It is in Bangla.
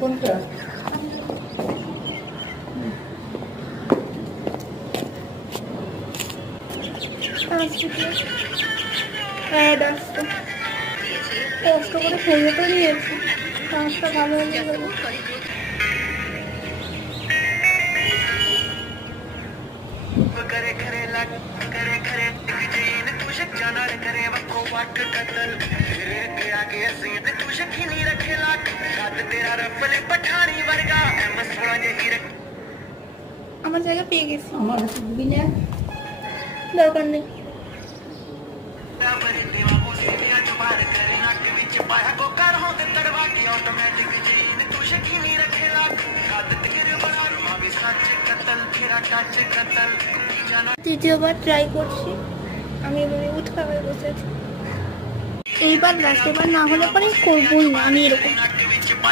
কোনটা অ্যাড আসছে, কষ্ট করে খেয়ে তো নিয়েছি, কাজটা ভালো হয়ে গেল। আমার জায়গা পেয়ে গেছি, আমার দিবি না, দরকার নেই। তৃতীয়বার ট্রাই করছি, আমি এভাবে উঠা হয়ে বসে আছি। এইবার লাস্ট, এবার না হলে পরে করবোই না আমি এরকম।